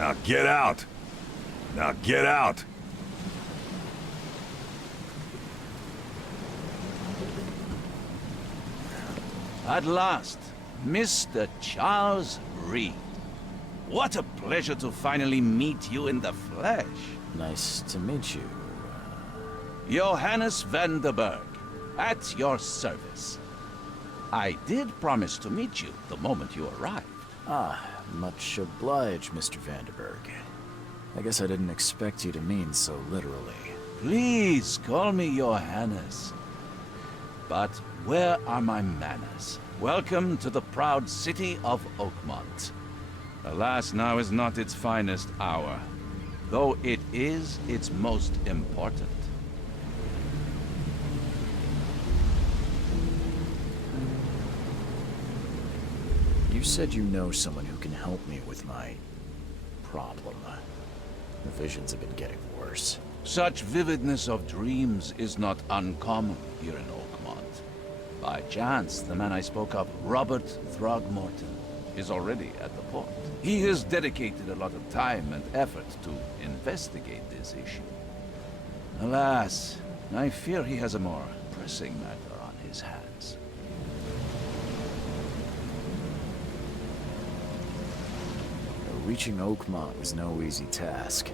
Now get out! Now get out! At last, Mr. Charles Reed. What a pleasure to finally meet you in the flesh. Nice to meet you. Johannes Vanderberg, at your service. I did promise to meet you the moment you arrived. Ah, much obliged, Mr. Vanderberg. I guess I didn't expect you to mean so literally. Please call me Johannes. But where are my manners? Welcome to the proud city of Oakmont. Alas, now is not its finest hour, though it is its most important. You said you know someone who can help me with my problem. The visions have been getting worse. Such vividness of dreams is not uncommon here in Oakmont. By chance, the man I spoke of, Robert Throgmorton, is already at the port. He has dedicated a lot of time and effort to investigate this issue. Alas, I fear he has a more pressing matter on his hands. Reaching Oakmont was no easy task.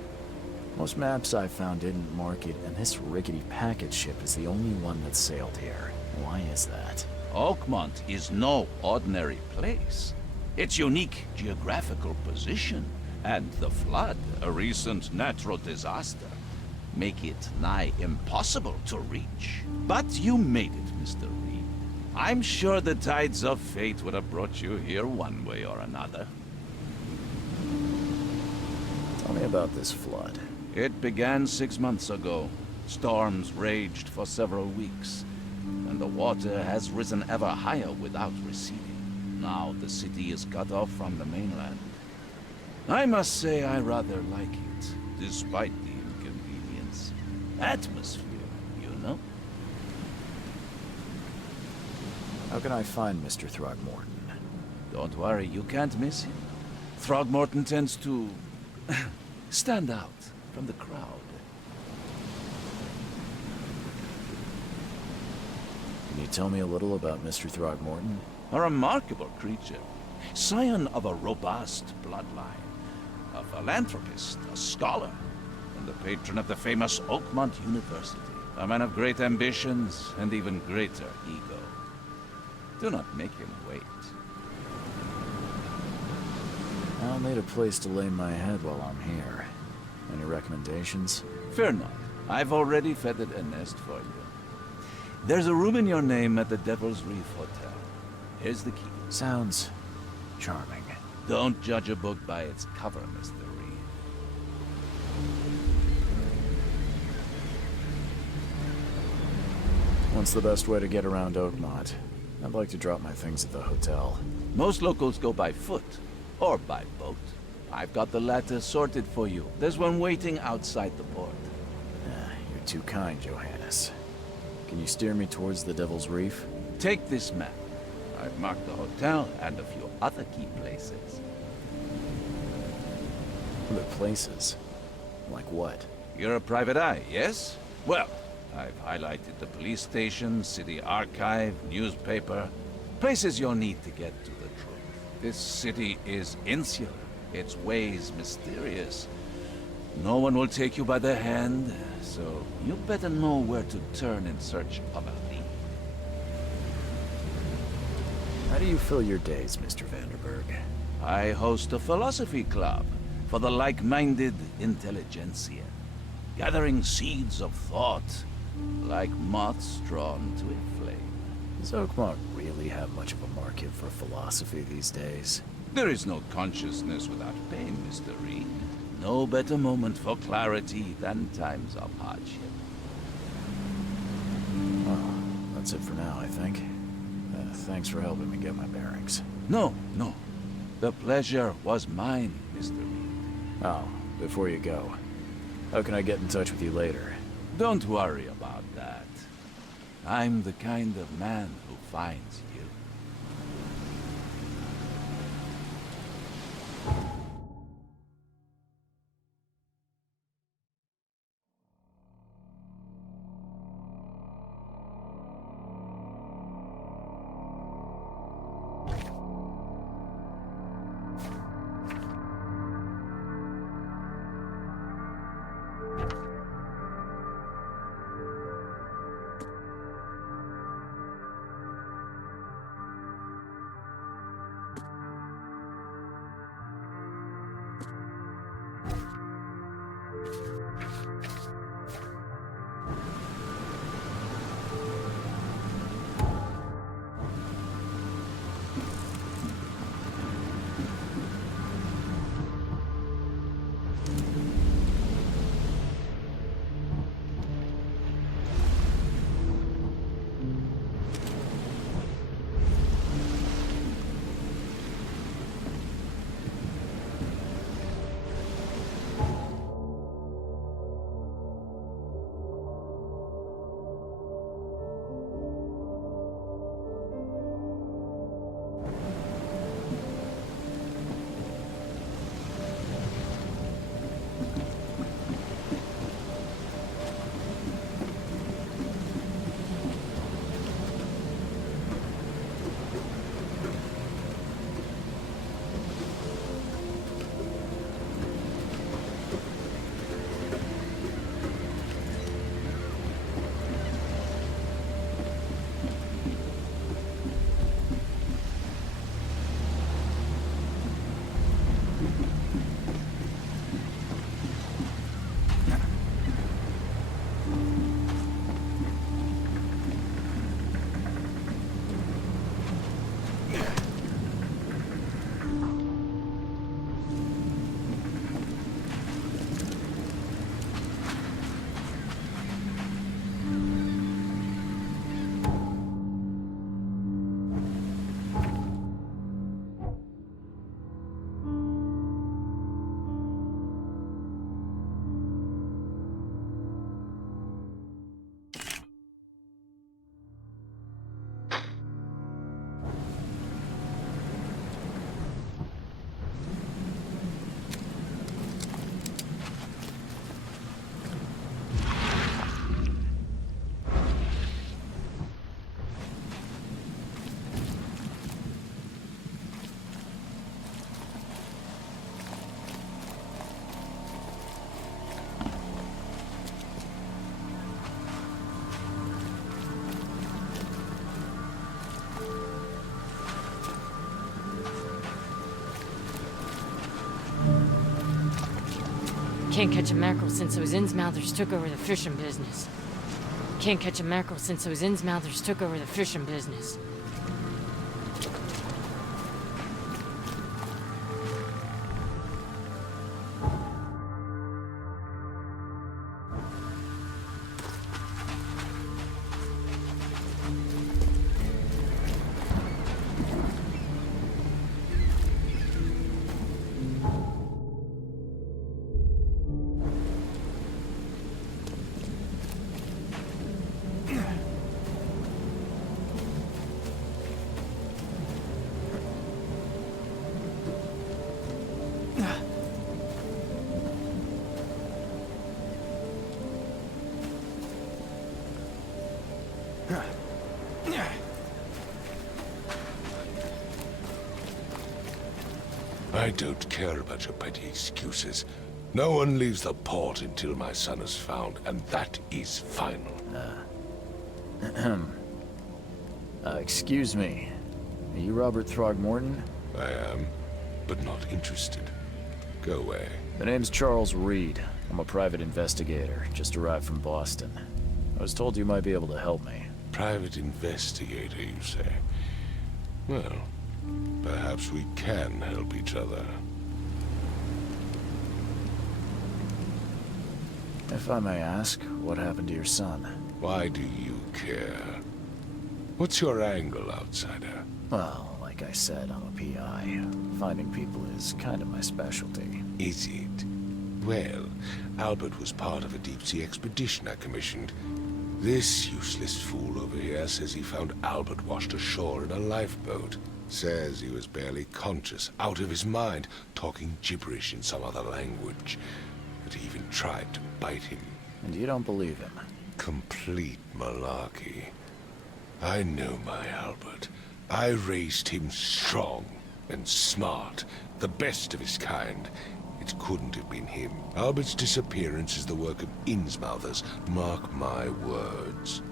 Most maps I found didn't mark it, and this rickety packet ship is the only one that sailed here. Why is that? Oakmont is no ordinary place. Its unique geographical position and the flood, a recent natural disaster, make it nigh impossible to reach. But you made it, Mr. Reed. I'm sure the tides of fate would have brought you here one way or another. Tell me about this flood. It began 6 months ago. Storms raged for several weeks, and the water has risen ever higher without receding. Now the city is cut off from the mainland. I must say I rather like it, despite the inconvenience. Atmosphere, you know? How can I find Mr. Throgmorton? Don't worry, you can't miss him. Throgmorton tends to stand out from the crowd. Can you tell me a little about Mr. Throgmorton? A remarkable creature, scion of a robust bloodline, a philanthropist, a scholar, and the patron of the famous Oakmont University. A man of great ambitions and even greater ego. Do not make him wait. I'll need a place to lay my head while I'm here. Any recommendations? Fear not. I've already feathered a nest for you. There's a room in your name at the Devil's Reef Hotel. Here's the key. Sounds charming. Don't judge a book by its cover, Mr. Reed. What's the best way to get around Oakmont? I'd like to drop my things at the hotel. Most locals go by foot, or by boat. I've got the latter sorted for you. There's one waiting outside the port. You're too kind, Johannes. Can you steer me towards the Devil's Reef? Take this map. I've marked the hotel and a few other key places. Other places? Like what? You're a private eye, yes? Well, I've highlighted the police station, city archive, newspaper. Places you'll need to get to the truth. This city is insular, its ways mysterious. No one will take you by the hand, so you better know where to turn in search of a lead. How do you fill your days, Mr. Vanderberg? I host a philosophy club for the like-minded intelligentsia, gathering seeds of thought like moths drawn to a flame. Does Oakmont really have much of a market for philosophy these days? There is no consciousness without pain, Mr. Reed. No better moment for clarity than times of hardship. Well, that's it for now, I think. Thanks for helping me get my bearings. No. The pleasure was mine, Mr. Reed. Oh, before you go, how can I get in touch with you later? Don't worry about that. I'm the kind of man who finds you. Can't catch a mackerel since those Innsmouthers took over the fishing business. Can't catch a mackerel since those Innsmouthers took over the fishing business. I don't care about your petty excuses. No one leaves the port until my son is found, and that is final. Excuse me. Are you Robert Throgmorton? I am, but not interested. Go away. The name's Charles Reed. I'm a private investigator, just arrived from Boston. I was told you might be able to help me. Private investigator, you say? Well, perhaps we can help each other. If I may ask, what happened to your son? Why do you care? What's your angle, outsider? Well, like I said, I'm a PI. Finding people is kind of my specialty. Is it? Well, Albert was part of a deep-sea expedition I commissioned. This useless fool over here says he found Albert washed ashore in a lifeboat. Says he was barely conscious, out of his mind, talking gibberish in some other language. That he even tried to bite him. And you don't believe him? Complete malarkey. I know my Albert. I raised him strong and smart, the best of his kind. It couldn't have been him. Albert's disappearance is the work of Innsmouthers, mark my words.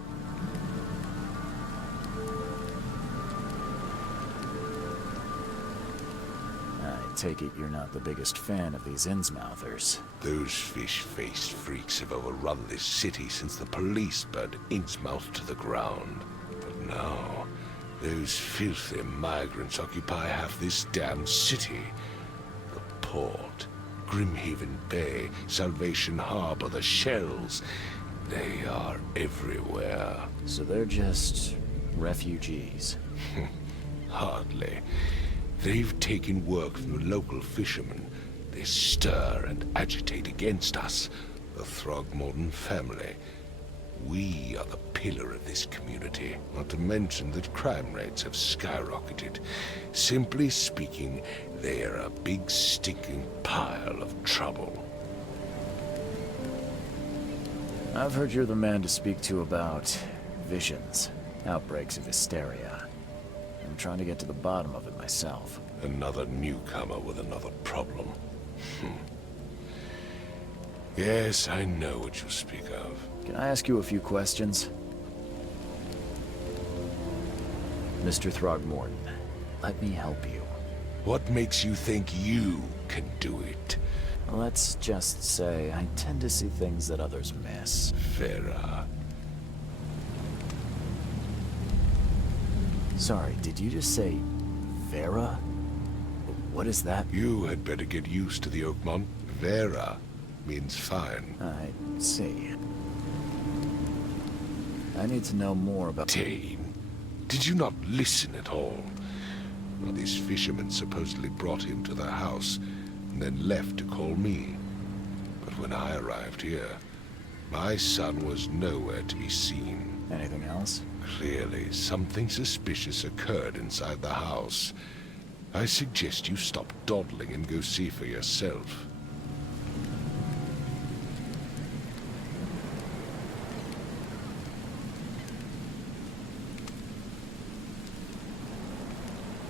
I take it you're not the biggest fan of these Innsmouthers. Those fish-faced freaks have overrun this city since the police burned Innsmouth to the ground. But now, those filthy migrants occupy half this damn city. The port, Grimhaven Bay, Salvation Harbor, the shells. They are everywhere. So they're just refugees. Hardly. They've taken work from the local fishermen. They stir and agitate against us, the Throgmorton family. We are the pillar of this community, not to mention that crime rates have skyrocketed. Simply speaking, they are a big stinking pile of trouble. I've heard you're the man to speak to about visions, outbreaks of hysteria. I'm trying to get to the bottom of it myself. Another newcomer with another problem. Yes, I know what you speak of. Can I ask you a few questions? Mr. Throgmorton, let me help you. What makes you think you can do it? Let's just say I tend to see things that others miss. Vera. Sorry, did you just say Vera? What is that? You had better get used to the Oakmont. Vera means fine. I see. I need to know more about... Dane, did you not listen at all? These fishermen supposedly brought him to their house, and then left to call me. But when I arrived here, my son was nowhere to be seen. Anything else? Clearly, something suspicious occurred inside the house. I suggest you stop dawdling and go see for yourself.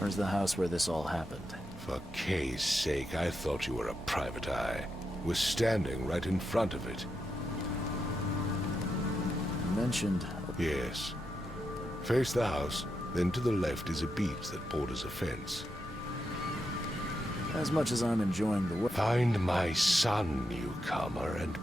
Where's the house where this all happened? For Kay's sake, I thought you were a private eye. We're standing right in front of it. You mentioned... Yes. Face the house, then to the left is a beach that borders a fence. As much as I'm enjoying the work. Find my son, newcomer, and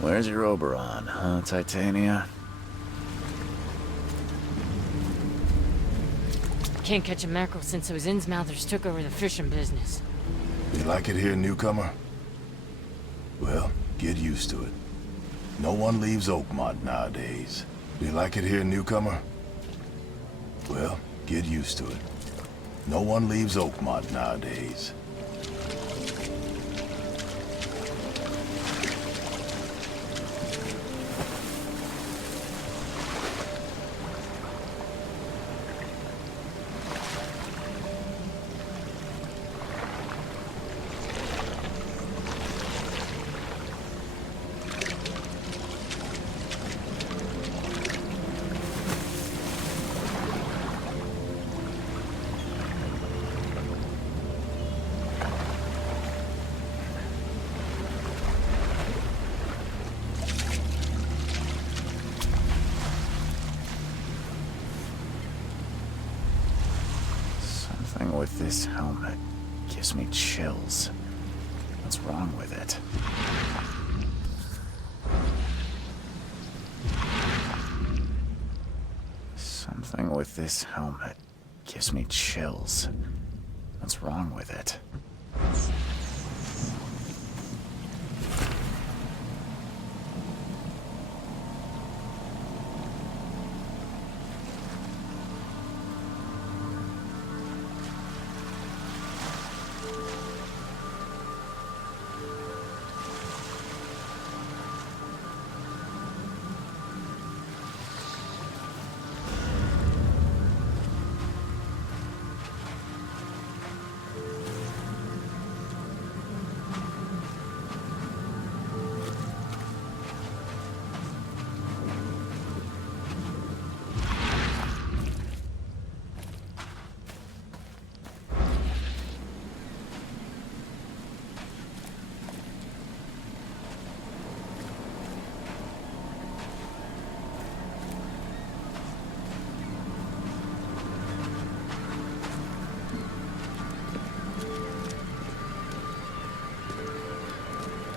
Where's your Oberon, huh, Titania? Can't catch a mackerel since those Innsmouthers took over the fishing business. You like it here, newcomer? Well, get used to it. No one leaves Oakmont nowadays. You like it here, newcomer? Well, get used to it. No one leaves Oakmont nowadays. Something with this helmet gives me chills. What's wrong with it? Something with this helmet gives me chills. What's wrong with it?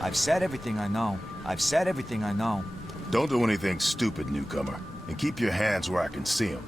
I've said everything I know. I've said everything I know. Don't do anything stupid, newcomer. And keep your hands where I can see them.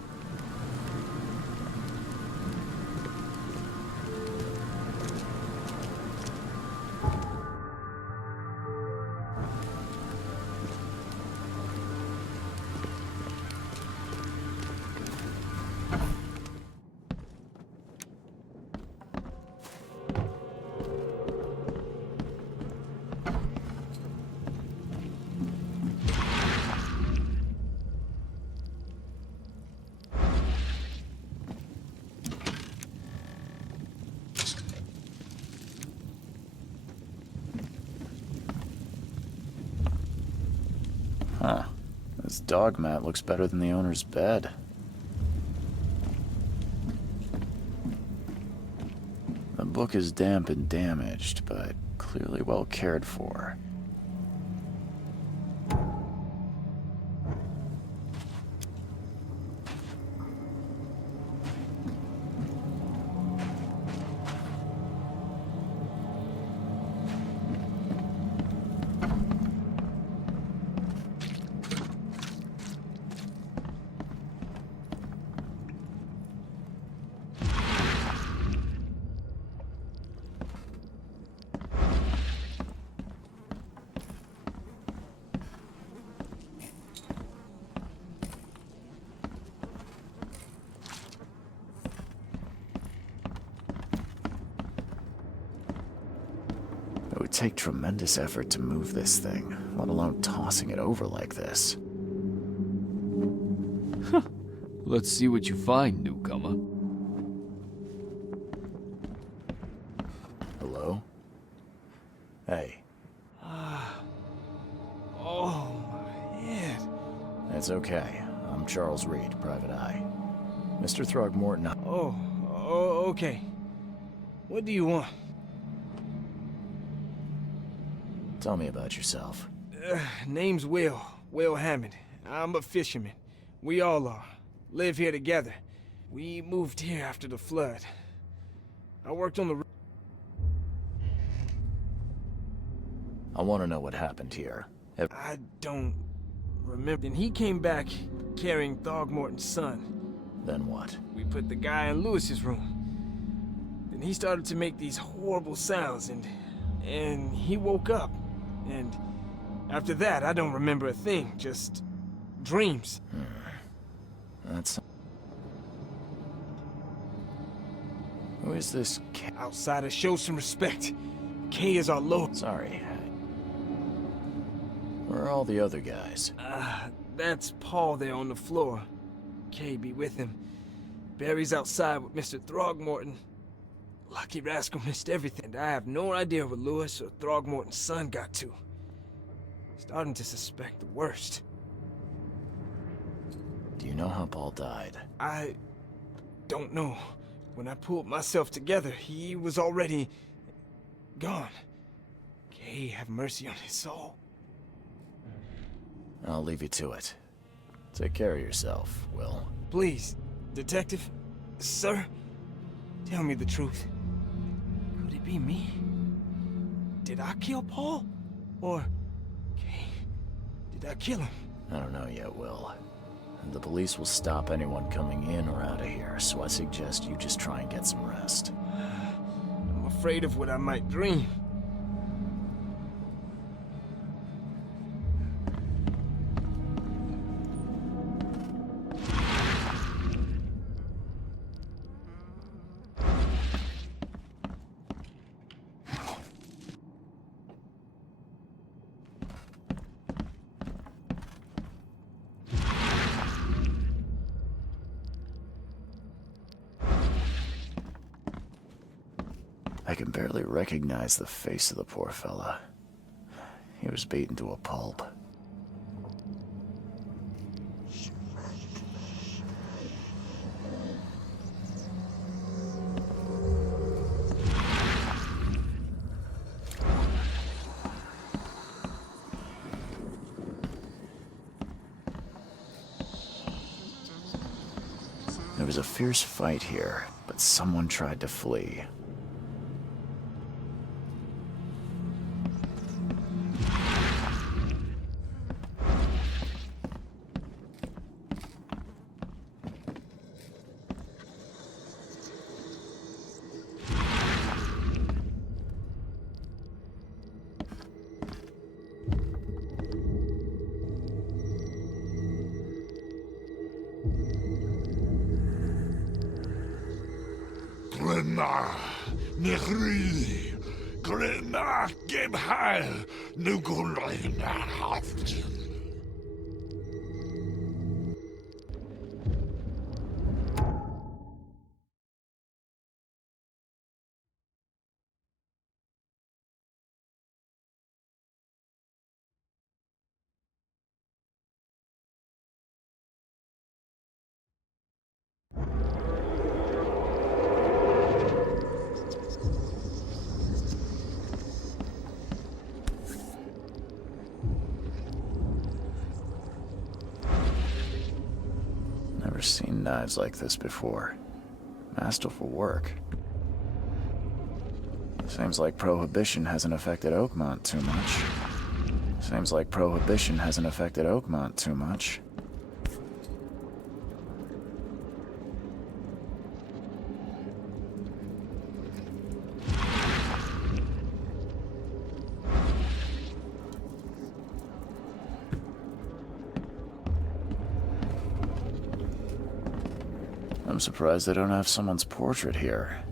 Huh. This dog mat looks better than the owner's bed. The book is damp and damaged, but clearly well cared for. take tremendous effort to move this thing, let alone tossing it over like this. Let's see what you find, newcomer. Hello? Hey. Oh, my head. It's okay. I'm Charles Reed, Private Eye. Mr. Throgmorton. Oh, okay. What do you want? Tell me about yourself. Name's Will Hammond. I'm a fisherman. We all are. Live here together. We moved here after the flood. I worked on the... I want to know what happened here. I don't remember. Then he came back carrying Throgmorton's son. Then what? We put the guy in Lewis's room. Then he started to make these horrible sounds and he woke up. And after that, I don't remember a thing, just dreams. That's... Who is this Outsider, show some respect. Kay is our lord. Sorry. Where are all the other guys? That's Paul there on the floor. Kay be with him. Barry's outside with Mr. Throgmorton. Lucky rascal missed everything. And I have no idea where Lewis or Throgmorton's son got to. Starting to suspect the worst. Do you know how Paul died? I don't know. When I pulled myself together, he was already gone. Kay have mercy on his soul. I'll leave you to it. Take care of yourself, Will. Please, detective, sir, tell me the truth. Could it be me? Did I kill Paul? Or, Kay, did I kill him? I don't know yet, Will. The police will stop anyone coming in or out of here, so I suggest you just try and get some rest. I'm afraid of what I might dream. I can barely recognize the face of the poor fella. He was beaten to a pulp. There was a fierce fight here, but someone tried to flee. Glenna, Nechri, Glenna, Gebhal, Nugulina Haftin. Never seen knives like this before. Masterful work. Seems like Prohibition hasn't affected Oakmont too much. Seems like Prohibition hasn't affected Oakmont too much. I'm surprised they don't have someone's portrait here.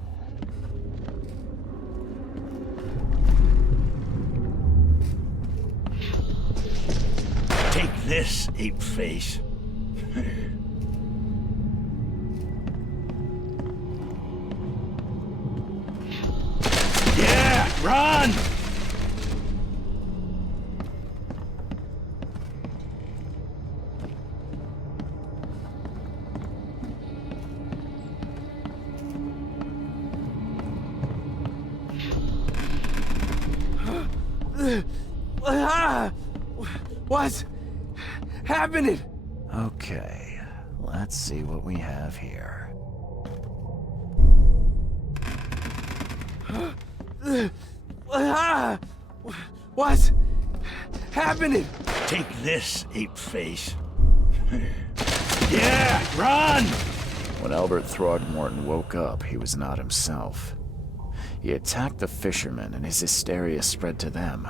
this, ape face. Yeah, run! What's happening? Okay, let's see what we have here. What's happening? Take this, ape face. Yeah, run! When Albert Throgmorton woke up, he was not himself. He attacked the fishermen, and his hysteria spread to them.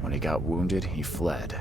When he got wounded, he fled.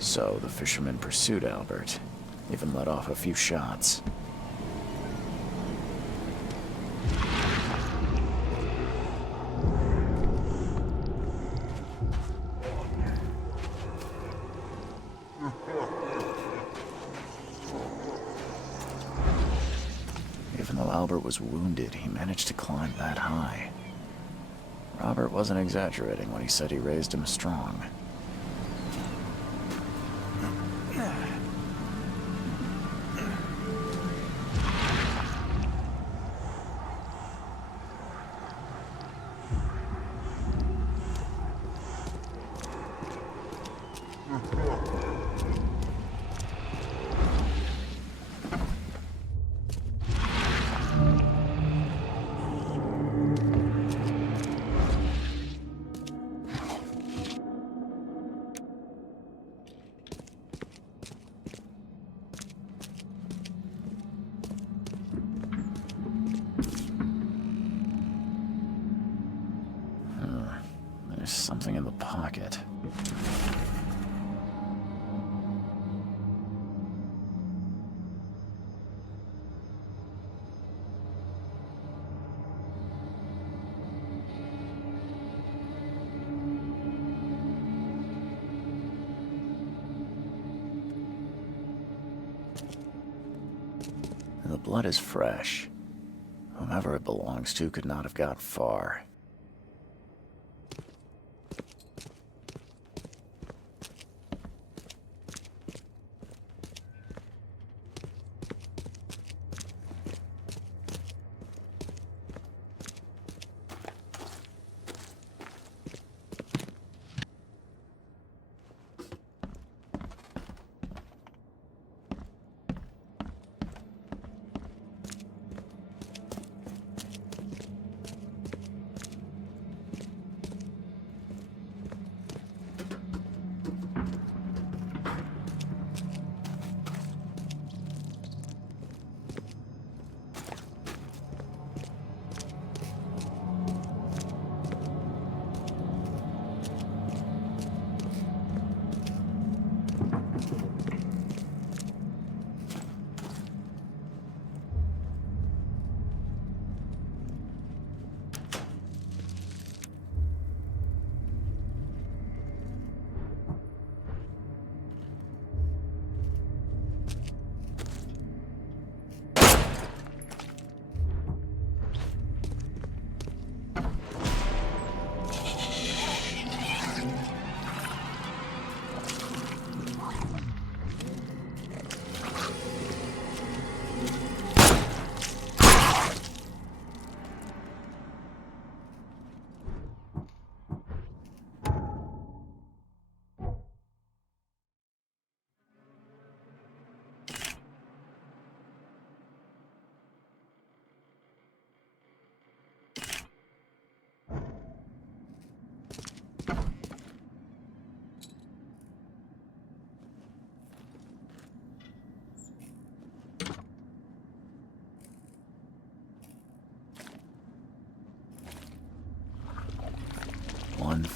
So the fisherman pursued Albert, even let off a few shots. Even though Albert was wounded, he managed to climb that high. Robert wasn't exaggerating when he said he raised him strong. There's something in the pocket. The blood is fresh. Whomever it belongs to could not have got far.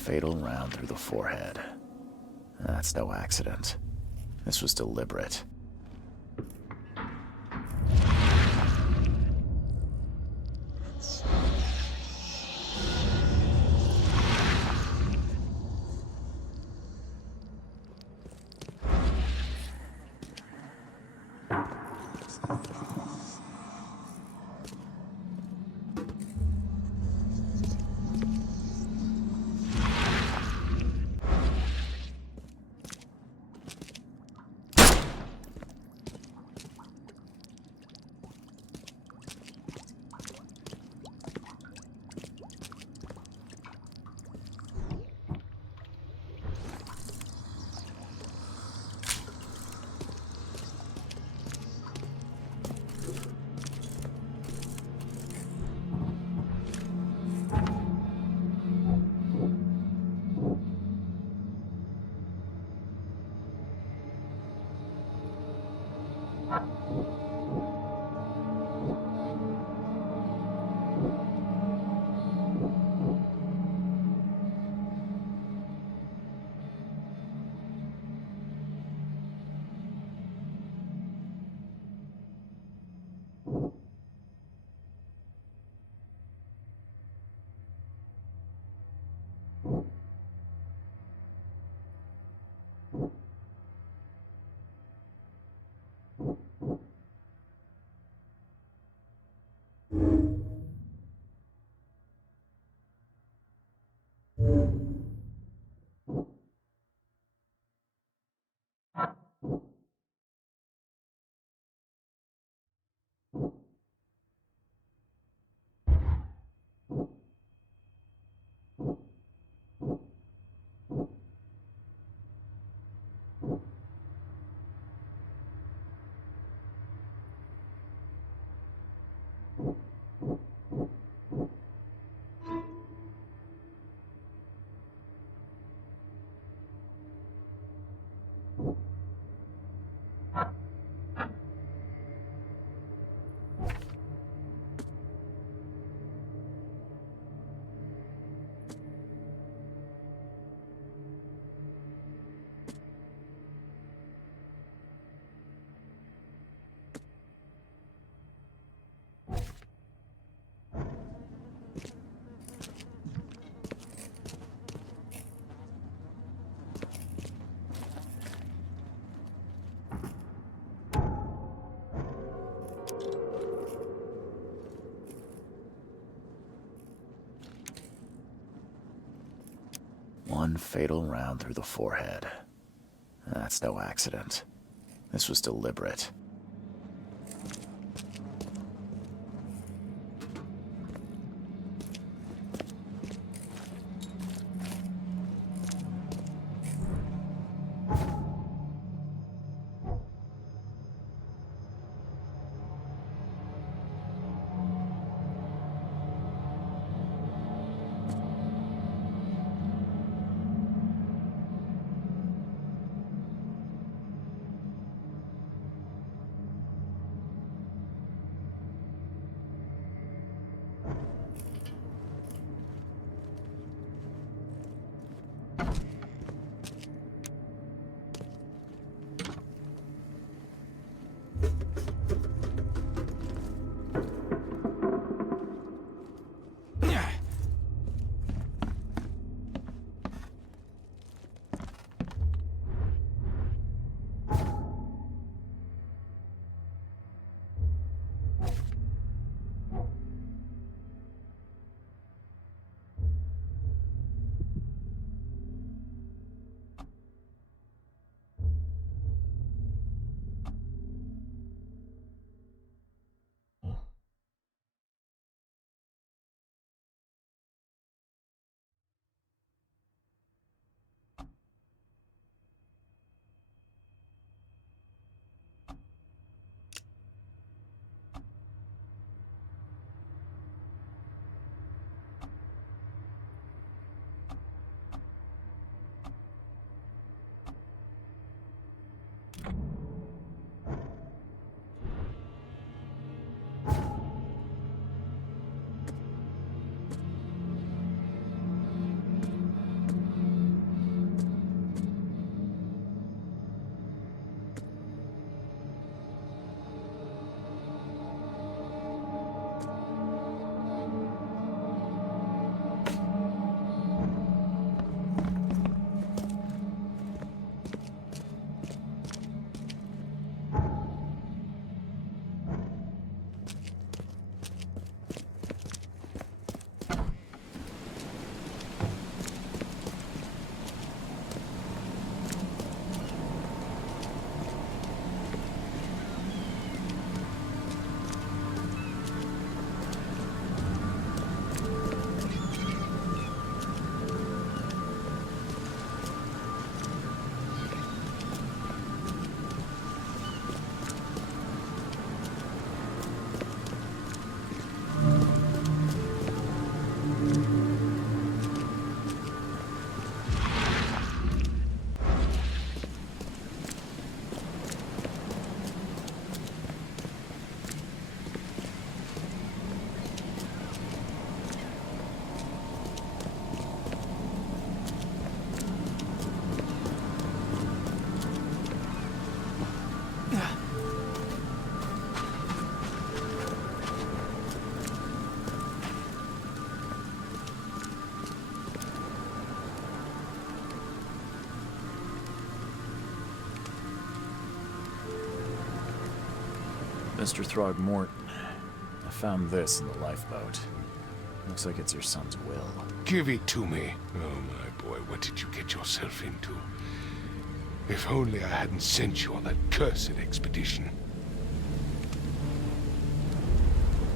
fatal round through the forehead. That's no accident. This was deliberate. One fatal round through the forehead. That's no accident. This was deliberate. Mr. Throgmorton, I found this in the lifeboat. Looks like it's your son's will. Give it to me. Oh, my boy, what did you get yourself into? If only I hadn't sent you on that cursed expedition.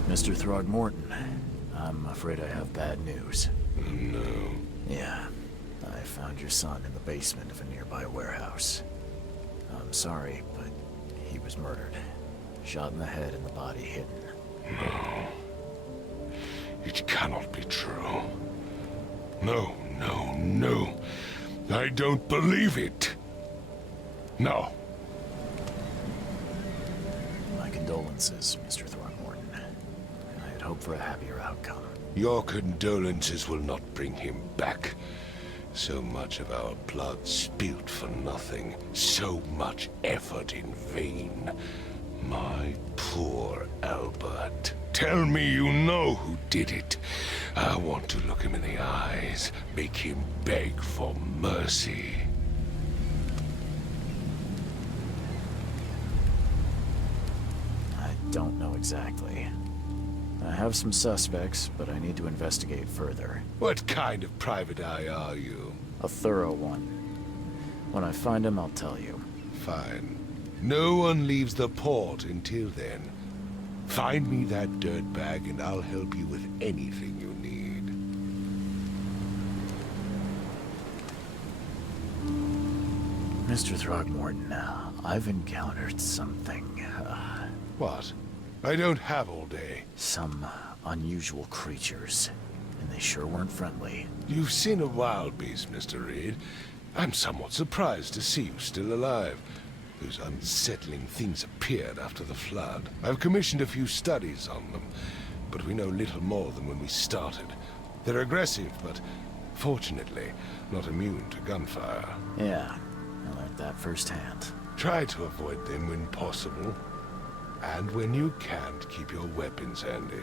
Mr. Throgmorton, I'm afraid I have bad news. Oh, no. Yeah, I found your son in the basement of a nearby warehouse. I'm sorry, but he was murdered. Shot in the head and the body hidden. No. It cannot be true. No, no, no. I don't believe it. No. My condolences, Mr. Throgmorton. I had hoped for a happier outcome. Your condolences will not bring him back. So much of our blood spilt for nothing. So much effort in vain. My poor Albert. Tell me you know who did it. I want to look him in the eyes, make him beg for mercy. I don't know exactly. I have some suspects, but I need to investigate further. What kind of private eye are you? A thorough one. When I find him, I'll tell you. Fine. No one leaves the port until then. Find me that dirtbag and I'll help you with anything you need. Mr. Throgmorton, I've encountered something. What? I don't have all day. Some unusual creatures. And they sure weren't friendly. You've seen a wild beast, Mr. Reed. I'm somewhat surprised to see you still alive. Those unsettling things appeared after the flood. I've commissioned a few studies on them, but we know little more than when we started. They're aggressive, but fortunately, not immune to gunfire. Yeah, I learned that firsthand. Try to avoid them when possible. And when you can't, keep your weapons handy.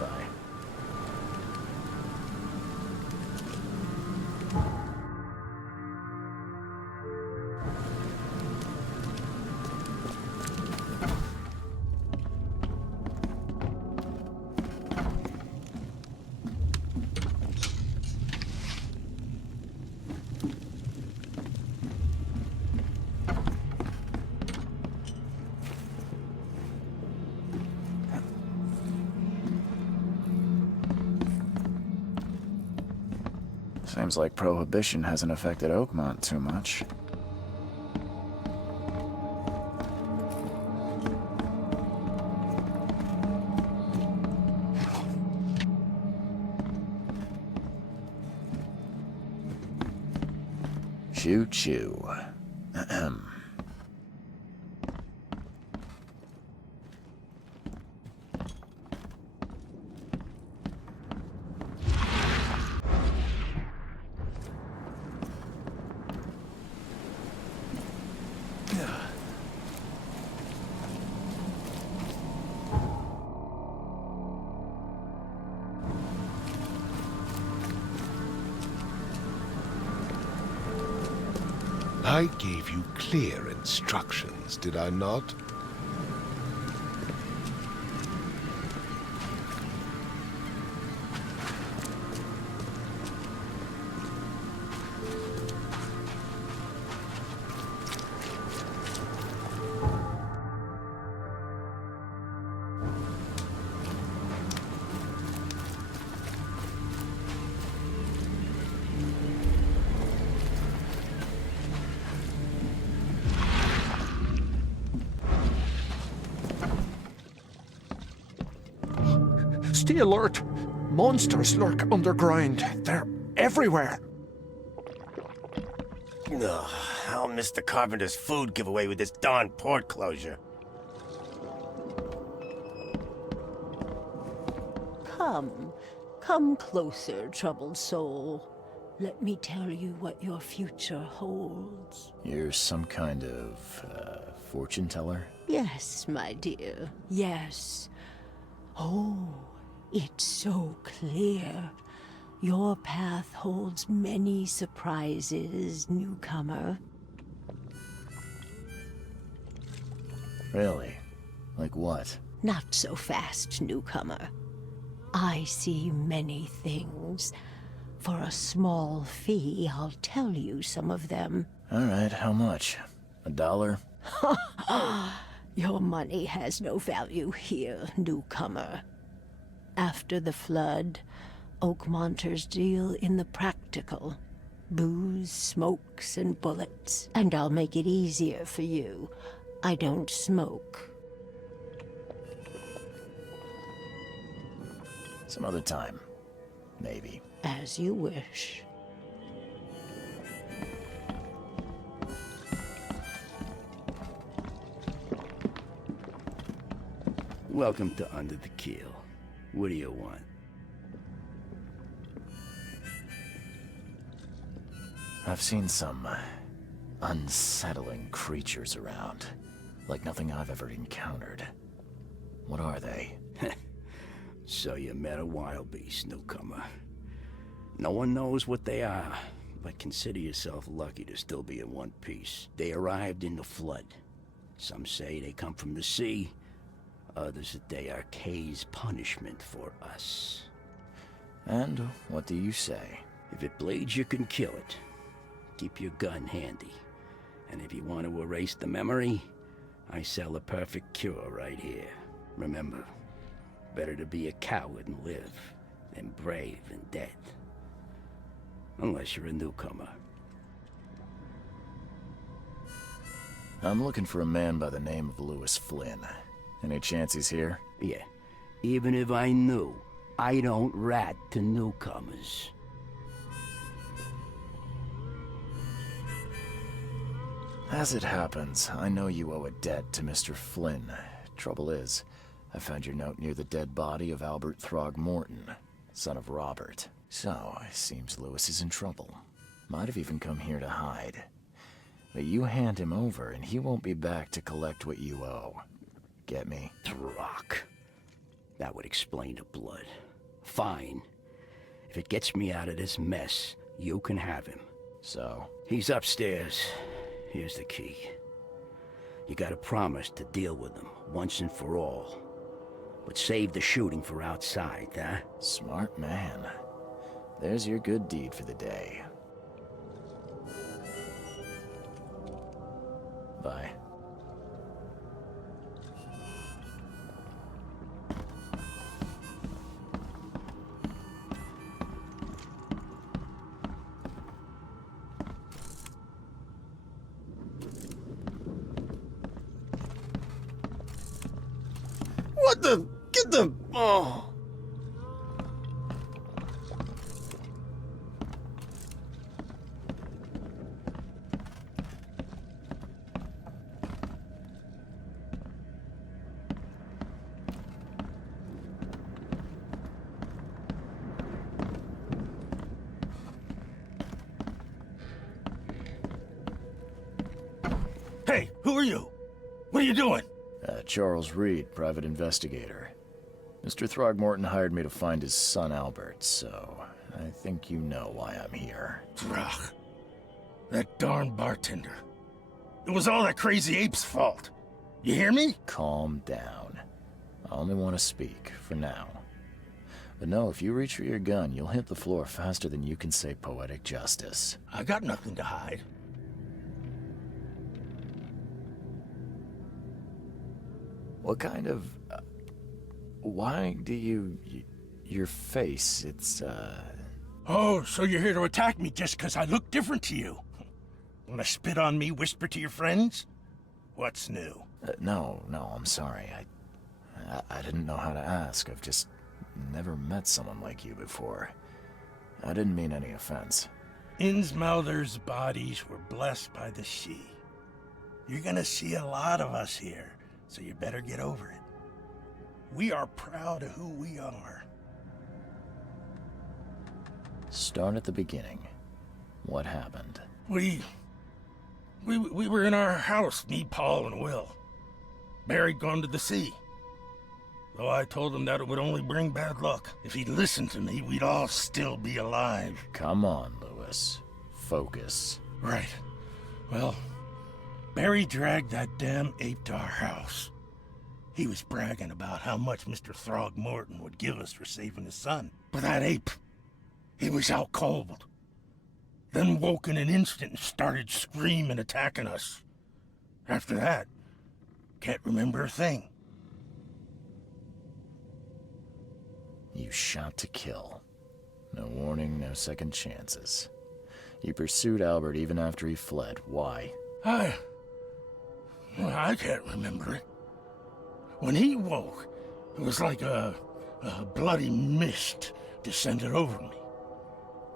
Bye. Seems like Prohibition hasn't affected Oakmont too much. Choo-choo. Ahem. I gave you clear instructions, did I not? Stay alert! Monsters lurk underground. They're everywhere. Ugh, I'll miss the Carpenter's food giveaway with this darn port closure. Come closer, troubled soul. Let me tell you what your future holds. You're some kind of, fortune teller? Yes, my dear, yes. Oh, it's so clear. Your path holds many surprises, newcomer. Really? Like what? Not so fast, newcomer. I see many things. For a small fee, I'll tell you some of them. All right, how much? $1? Your money has no value here, newcomer. After the flood, Oakmonters deal in the practical. Booze, smokes, and bullets. And I'll make it easier for you. I don't smoke. Some other time. Maybe. As you wish. Welcome to Under the Keel. What do you want? I've seen some unsettling creatures around. Like nothing I've ever encountered. What are they? So you met a wild beast, newcomer. No one knows what they are, but consider yourself lucky to still be in one piece. They arrived in the flood. Some say they come from the sea. Others that they are Kay's punishment for us. And what do you say? If it bleeds, you can kill it. Keep your gun handy. And if you want to erase the memory, I sell a perfect cure right here. Remember, better to be a coward and live than brave and dead. Unless you're a newcomer. I'm looking for a man by the name of Louis Flynn. Any chance he's here? Yeah. Even if I knew, I don't rat to newcomers. As it happens, I know you owe a debt to Mr. Flynn. Trouble is, I found your note near the dead body of Albert Throgmorton, son of Robert. So, it seems Louis is in trouble. Might have even come here to hide. But you hand him over, and he won't be back to collect what you owe. Get me? Throg. That would explain the blood. Fine. If it gets me out of this mess, you can have him. So? He's upstairs. Here's the key. You gotta promise to deal with him, once and for all. But save the shooting for outside, huh? Smart man. There's your good deed for the day. Bye. What the? Get the... Oh. Hey, who are you? What are you doing? Charles Reed, private investigator. Mr. Throgmorton hired me to find his son Albert, so I think you know why I'm here. Throg. That darn bartender. It was all that crazy ape's fault. You hear me? Calm down. I only want to speak, for now. But no, if you reach for your gun, you'll hit the floor faster than you can say poetic justice. I got nothing to hide. What kind of... why do you... your face, it's, Oh, so you're here to attack me just because I look different to you? Want to spit on me, whisper to your friends? What's new? No, I'm sorry. I didn't know how to ask. I've just never met someone like you before. I didn't mean any offense. Innsmouthers' bodies were blessed by the sea. You're gonna see a lot of us here, so you better get over it. We are proud of who we are. Start at the beginning. What happened? We were in our house, me, Paul, and Will. Barry'd gone to the sea. Though I told him that it would only bring bad luck. If he'd listened to me, we'd all still be alive. Come on, Louis. Focus. Right. Well, Barry dragged that damn ape to our house. He was bragging about how much Mr. Throgmorton would give us for saving his son. But that ape, he was out cold. Then woke in an instant and started screaming, attacking us. After that, can't remember a thing. You shot to kill. No warning, no second chances. You pursued Albert even after he fled. Why? I can't remember it. When he woke, it was like a bloody mist descended over me.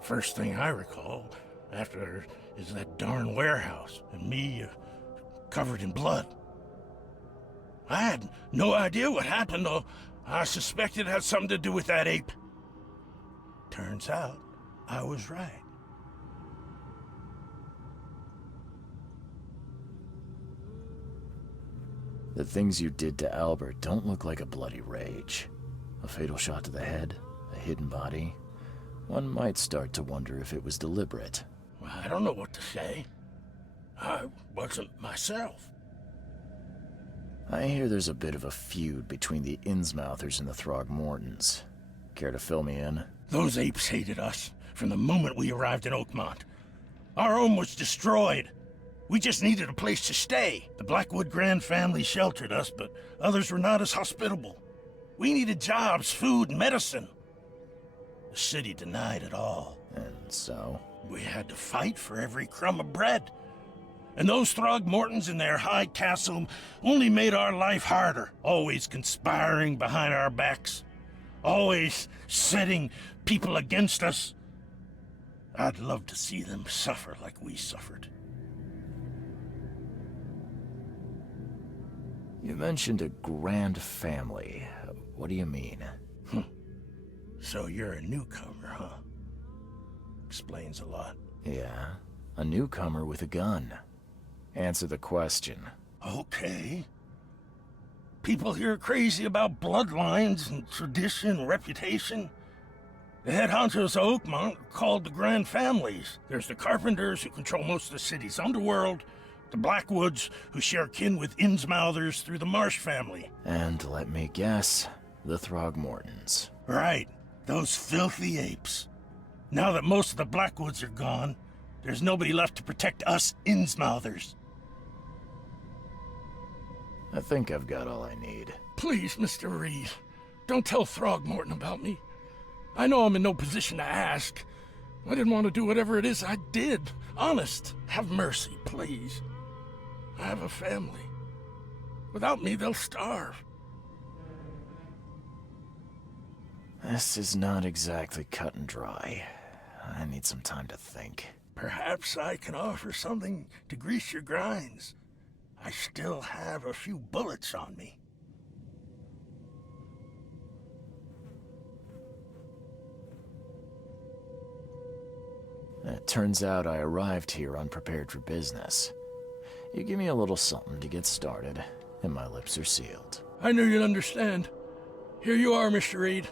First thing I recall after is that darn warehouse and me covered in blood. I had no idea what happened, though. I suspected it had something to do with that ape. Turns out, I was right. The things you did to Albert don't look like a bloody rage. A fatal shot to the head, a hidden body. One might start to wonder if it was deliberate. I don't know what to say. I wasn't myself. I hear there's a bit of a feud between the Innsmouthers and the Throgmortons. Care to fill me in? Those apes hated us from the moment we arrived in Oakmont. Our home was destroyed. We just needed a place to stay. The Blackwood Grand family sheltered us, but others were not as hospitable. We needed jobs, food, and medicine. The city denied it all. And so? We had to fight for every crumb of bread. And those Throgmortons in their high castle only made our life harder, always conspiring behind our backs, always setting people against us. I'd love to see them suffer like we suffered. You mentioned a grand family. What do you mean? So you're a newcomer, huh? Explains a lot. Yeah, a newcomer with a gun. Answer the question. Okay. People here are crazy about bloodlines and tradition and reputation. The head honchos of Oakmont are called the Grand Families. There's the Carpenters, who control most of the city's underworld, the Blackwoods, who share kin with Innsmouthers through the Marsh family. And let me guess, the Throgmortons. Right, those filthy apes. Now that most of the Blackwoods are gone, there's nobody left to protect us Innsmouthers. I think I've got all I need. Please, Mr. Reed, don't tell Throgmorton about me. I know I'm in no position to ask. I didn't want to do whatever it is I did. Honest, have mercy, please. I have a family. Without me, they'll starve. This is not exactly cut and dry. I need some time to think. Perhaps I can offer something to grease your grinds. I still have a few bullets on me. It turns out I arrived here unprepared for business. You give me a little something to get started, and my lips are sealed. I knew you'd understand. Here you are, Mr. Reed.